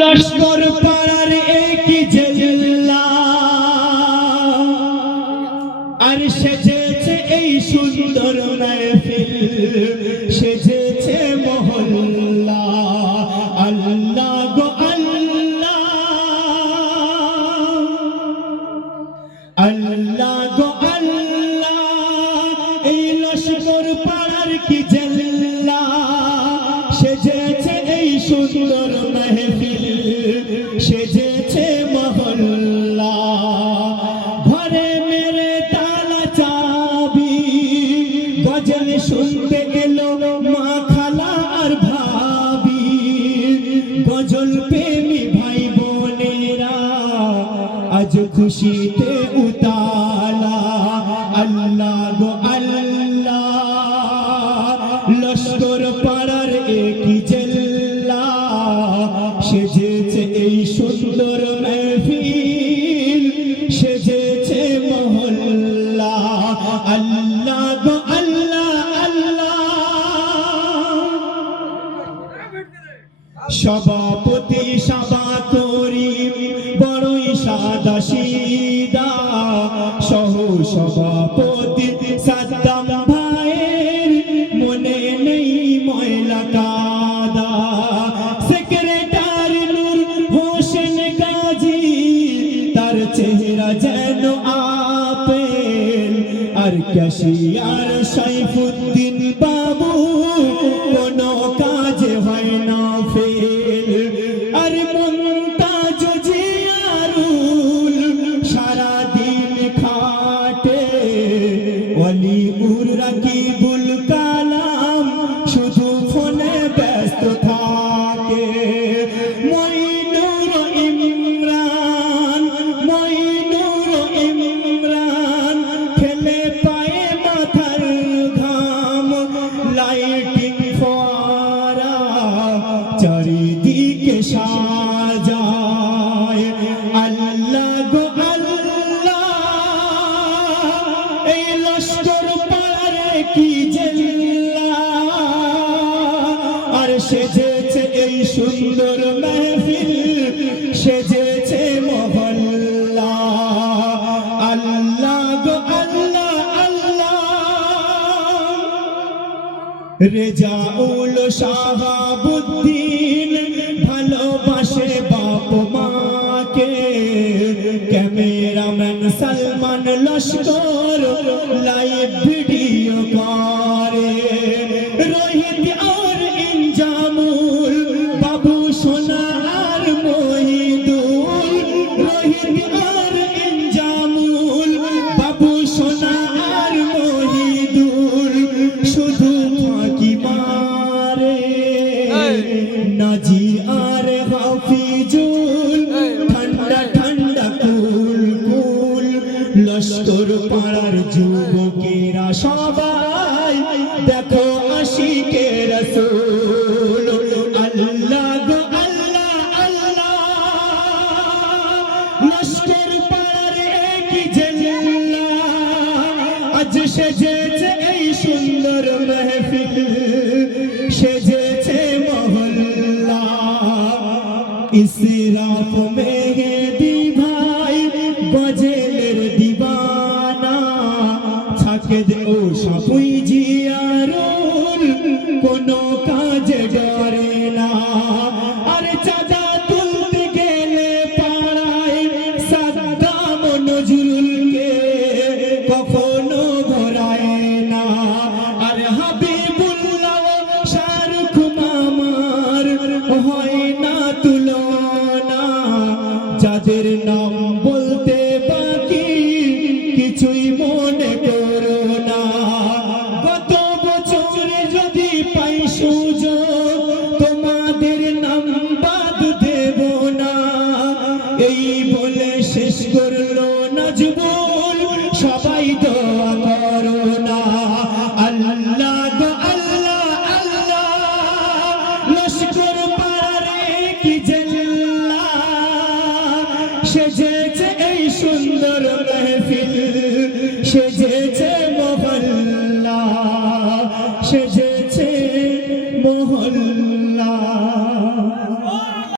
লস্কর পাড়ার একই জেলা আর সেজেছে এই সুন্দর মাহফিল, সেজেছে মহল্লা। আল্লাহ গো আল্লাহ, আল্লাহ গো আল্লাহ, এই লস্কর পাড়ার কি জেলা, সেজেছে এই সুন্দর মাহফিল, সেজেছে মহল্লা। ঘরে মেরে তালা চাবি, গজল শুনতে এলো মা খালা আর ভাবি, গজল প্রেমী ভাই বোনেরা আজ খুশিতে উতালা। আল্লাহ গো আল্লাহ, লস্কর পাড়ার একই জেলা, সেজেছে এই সুন্দর মাহফিল, সেজেছে মহল্লা। আল্লাহ গো আল্লাহ আল্লাহ। সভাপতি সভা করিম বড়ই সাদা সিদা, সহ সভাপতি সাদ্দাম ভাইয়ের মনে নেই ময়লা কাদা। সেক্রেটারি নূর হোসেন গাজী, তার চেহারা যেন আপেল। আর ক্যাশিয়ার সাইফুদ্দিন বাবু, কোনো কাজে হয় না ফেল। আর মুমতাজ জিয়ারুল সারাদিন খাটে, ওয়ালিউর রাকিবুল কালাম শুধু ফোনে ব্যস্ত থাকে। মইনুর ইমরান, মইনুর ইমরান খেলে পায়ে মাথার ঘাম। লাইটিং ফোয়ারা চারিদিকে সাজায়। আল্লাহ গো আল্লাহ, এই লস্কর পাড়ার কি জেলা, আর সেজেছে এই সুন্দর মাহফিল, সেজেছে মহল্লা। আল্লাহ গো আল্লাহ আল্লাহ। রেজাউল শাহাবুদ্দিন ভালোবাসে বাপ মাকে, cameraman Salman Laskar live video করে। রোহিত আর ইনজামুল, বাবু সোনা আর মহিদুল, রোহিত আর ইনজামুল, বাবু সোনা আর মহিদুল শুধু ফাঁকি মারে। নাজি আর হাফিজুল ঠান্ডা ঠান্ডা কুল কুল। লস্কর পাড়ার যুবকেরা সবাই দেখো আশিকে রাসূল। আল্লাহ গো আল্লাহ আল্লাহ, লস্কর পাড়ার একই জেলা, আজ সেজেছে এই সুন্দর মাহফিল, সেজেছে মহল্লা। ইসরাফ মেহেদি ভাই গজলের দিবানা, সাকেদ ও সাপুই জিয়ারুল কোনো কাজে ডরে না। আর চাঁদা তুলতে গেলে পাড়ায় সাদ্দাম নজরুলকে কখনো ঘোরায় না। আর হাবিবুল্লাহ শাহরুখ মামার হয় না তুলনা, যাদের নাম বলতে বাকি কিছুই মনে করো না। গত বছরে যদি পাই সুযোগ, তোমাদের নাম বাদ দেব না। এই বলে শেষ করলো নাজবুল, সবাই দোয়া করো না। আল্লাহ গো আল্লাহ আল্লাহ, লস্কর পাড়ার কি জেলা, সেজে